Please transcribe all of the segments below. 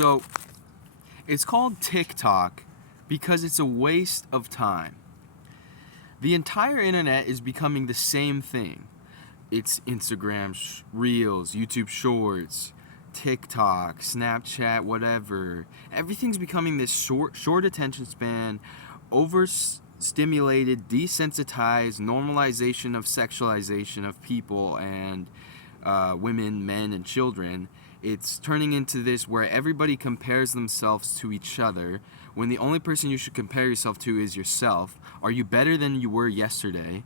So, it's called TikTok because it's a waste of time. The entire internet is becoming the same thing. It's Instagram Reels, YouTube Shorts, TikTok, Snapchat, whatever. Everything's becoming this short attention span, overstimulated, desensitized normalization of sexualization of people and women, men, and children. It's turning into this where everybody compares themselves to each other when the only person you should compare yourself to is yourself. Are you better than you were yesterday?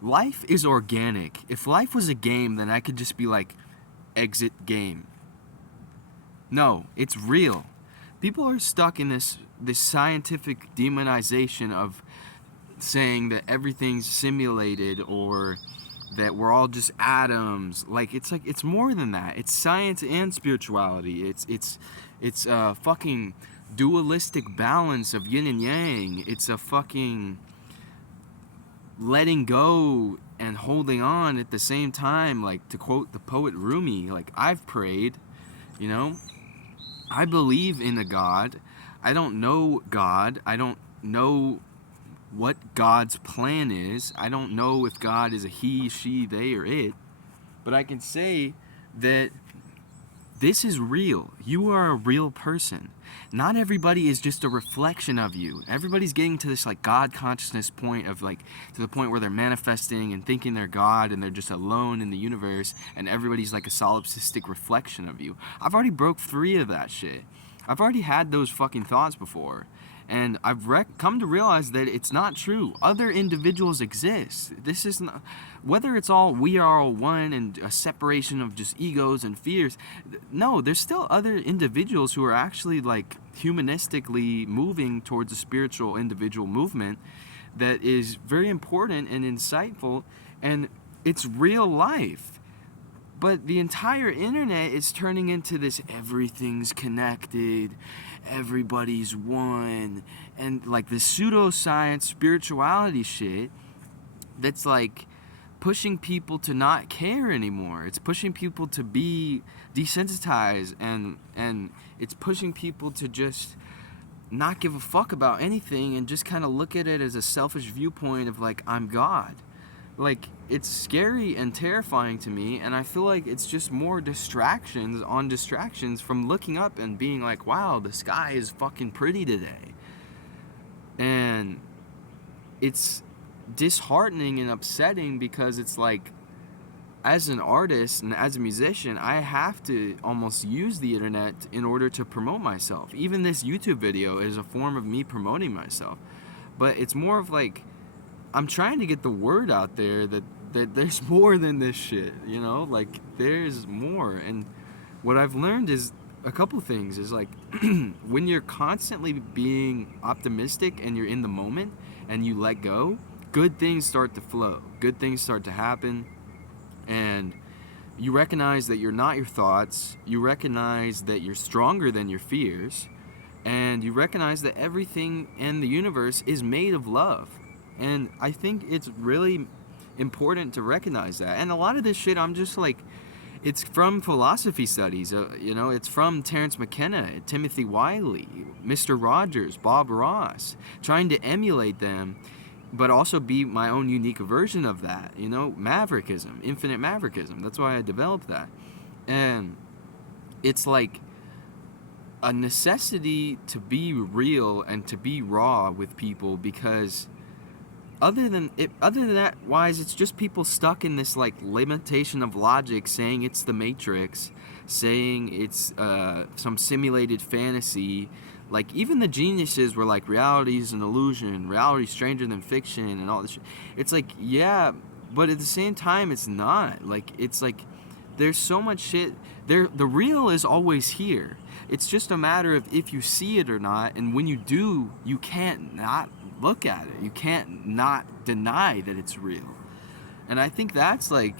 Life is organic. If life was a game, then I could just be like, exit game. No, it's real. People are stuck in this scientific demonization of saying that everything's simulated or that we're all just atoms. It's more than that. It's science and spirituality. It's a fucking dualistic balance of yin and yang. It's a fucking letting go and holding on at the same time. Like, to quote the poet Rumi, like, I've prayed, you know, I believe in a God. I don't know God. I don't know what God's plan is. I don't know if God is a he, she, they, or it. But I can say that this is real. You are a real person. Not everybody is just a reflection of you. Everybody's getting to this like God consciousness point of like to the point where they're manifesting and thinking they're God and they're just alone in the universe and everybody's like a solipsistic reflection of you. I've already broke free of that shit. I've already had those fucking thoughts before. And I've come to realize that it's not true. Other individuals exist. This is not, whether it's all we are all one and a separation of just egos and fears. No, there's still other individuals who are actually like humanistically moving towards a spiritual individual movement that is very important and insightful, and it's real life. But the entire internet is turning into this everything's connected, everybody's one, and like this pseudoscience spirituality shit that's like pushing people to not care anymore. It's pushing people to be desensitized and it's pushing people to just not give a fuck about anything and just kind of look at it as a selfish viewpoint of like, I'm God. Like, it's scary and terrifying to me, and I feel like it's just more distractions on distractions from looking up and being like, wow, the sky is fucking pretty today. And it's disheartening and upsetting because it's like, as an artist and as a musician, I have to almost use the internet in order to promote myself. Even this YouTube video is a form of me promoting myself. But it's more of like, I'm trying to get the word out there that there's more than this shit, you know? Like, there's more. And what I've learned is a couple things. Is like, when you're constantly being optimistic and you're in the moment and you let go, good things start to flow. Good things start to happen. And you recognize that you're not your thoughts. You recognize that you're stronger than your fears. And you recognize that everything in the universe is made of love. And I think it's really important to recognize that. And a lot of this shit, I'm just like, it's from philosophy studies. It's from Terence McKenna, Timothy Wiley, Mr. Rogers, Bob Ross, trying to emulate them, but also be my own unique version of that. Maverickism, infinite maverickism. That's why I developed that. And it's like a necessity to be real and to be raw with people, because other than that wise, it's just people stuck in this like limitation of logic, saying it's the Matrix, saying it's some simulated fantasy. Like, even the geniuses were like, reality is an illusion, reality stranger than fiction, and all this shit. It's like, yeah, but at the same time, it's not. Like, it's like, there's so much shit there. The real is always here. It's just a matter of if you see it or not, and when you do, you can't not look at it. You can't not deny that it's real. And I think that's like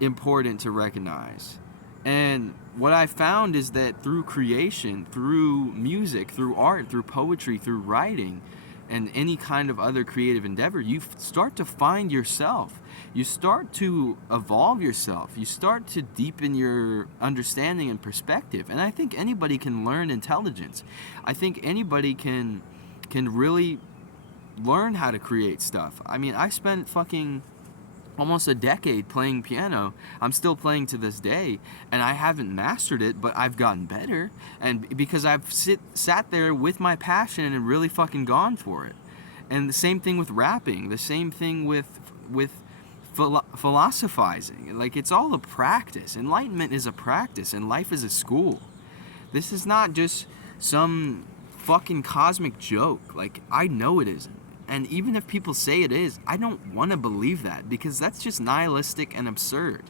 important to recognize. And what I found is that through creation, through music, through art, through poetry, through writing, and any kind of other creative endeavor, you start to find yourself. You start to evolve yourself. You start to deepen your understanding and perspective. And I think anybody can learn intelligence. I think anybody can really learn how to create stuff. I mean, I spent fucking almost a decade playing piano. I'm still playing to this day, and I haven't mastered it, but I've gotten better. And because I've sat there with my passion and really fucking gone for it. And the same thing with rapping. The same thing with philosophizing. Like, it's all a practice. Enlightenment is a practice, and life is a school. This is not just some fucking cosmic joke. Like, I know it isn't. And even if people say it is, I don't want to believe that, because that's just nihilistic and absurd.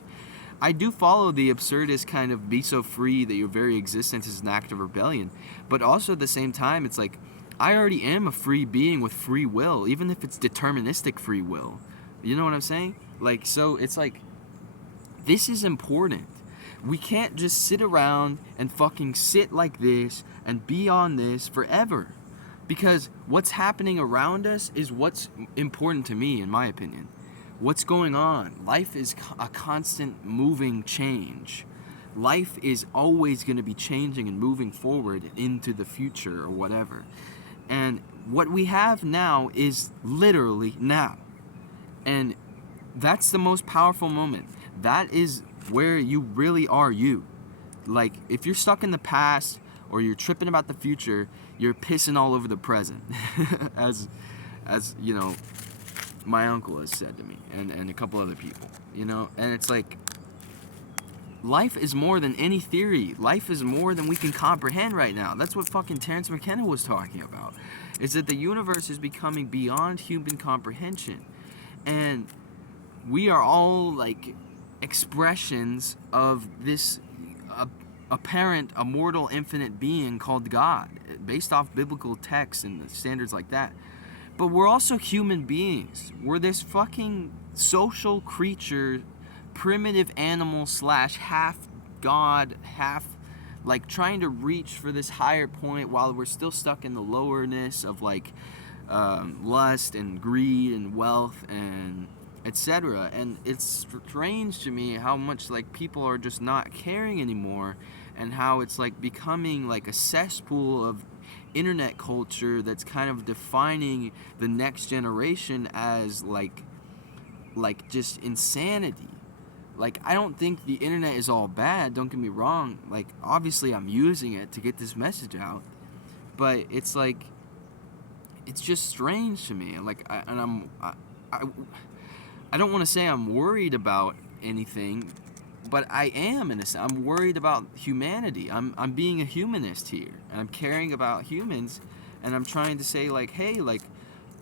I do follow the absurdist kind of be so free that your very existence is an act of rebellion. But also at the same time, it's like, I already am a free being with free will, even if it's deterministic free will. You know what I'm saying? Like, so it's like, this is important. We can't just sit around and fucking sit like this and be on this forever. Because what's happening around us is what's important to me, in my opinion. What's going on? Life is a constant moving change. Life is always going to be changing and moving forward into the future or whatever. And what we have now is literally now. And that's the most powerful moment. That is where you really are you. Like, if you're stuck in the past or you're tripping about the future, you're pissing all over the present. as you know, my uncle has said to me, and a couple other people, you know. And it's like, life is more than any theory. Life is more than we can comprehend right now. That's what fucking Terence McKenna was talking about. Is that the universe is becoming beyond human comprehension. And we are all like expressions of this apparent immortal infinite being called God, based off biblical texts and standards like that. But we're also human beings. We're this fucking social creature, primitive animal / half god, half like trying to reach for this higher point while we're still stuck in the lowerness of like lust and greed and wealth and etc. And it's strange to me how much like people are just not caring anymore, and how it's like becoming like a cesspool of internet culture that's kind of defining the next generation as like just insanity. Like, I don't think the internet is all bad, don't get me wrong. Like, obviously I'm using it to get this message out, but it's like, it's just strange to me. Like, I don't want to say I'm worried about anything, but I am in a sense. I'm worried about humanity. I'm being a humanist here, and I'm caring about humans, and I'm trying to say like, hey, like,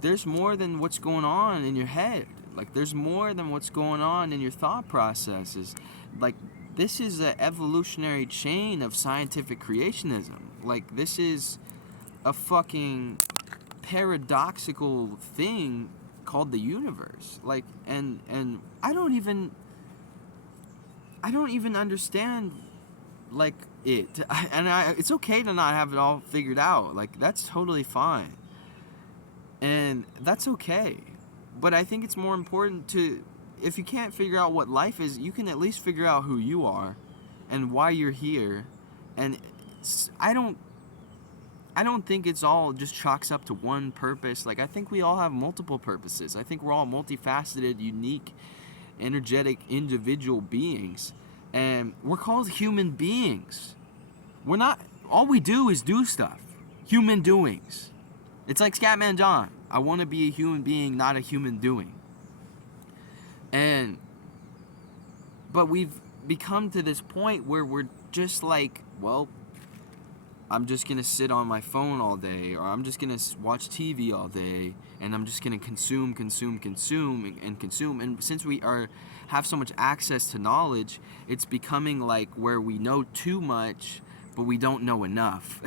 there's more than what's going on in your head. Like, there's more than what's going on in your thought processes. Like, this is an evolutionary chain of scientific creationism. Like, this is a fucking paradoxical thing called the universe. Like, and I don't even understand like it. It's okay to not have it all figured out. Like, that's totally fine, and that's okay. But I think it's more important to, if you can't figure out what life is, you can at least figure out who you are and why you're here. And I don't think it's all just chalks up to one purpose. Like, I think we all have multiple purposes. I think we're all multifaceted, unique, energetic, individual beings. And we're called human beings. We're not, all we do is do stuff. Human doings. It's like Scatman John. I want to be a human being, not a human doing. But we've become to this point where we're just like, well, I'm just going to sit on my phone all day, or I'm just going to watch TV all day, and I'm just going to consume. And since we have so much access to knowledge, it's becoming like where we know too much, but we don't know enough.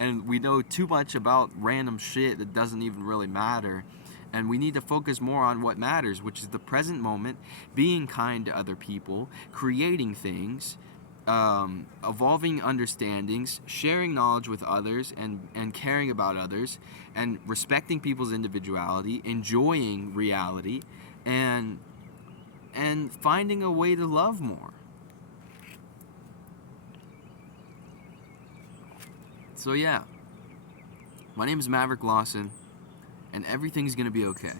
And we know too much about random shit that doesn't even really matter. And we need to focus more on what matters, which is the present moment, being kind to other people, creating things, evolving understandings, sharing knowledge with others, and caring about others, and respecting people's individuality, enjoying reality, and finding a way to love more. So yeah, my name is Maverick Lawson, and everything's gonna be okay.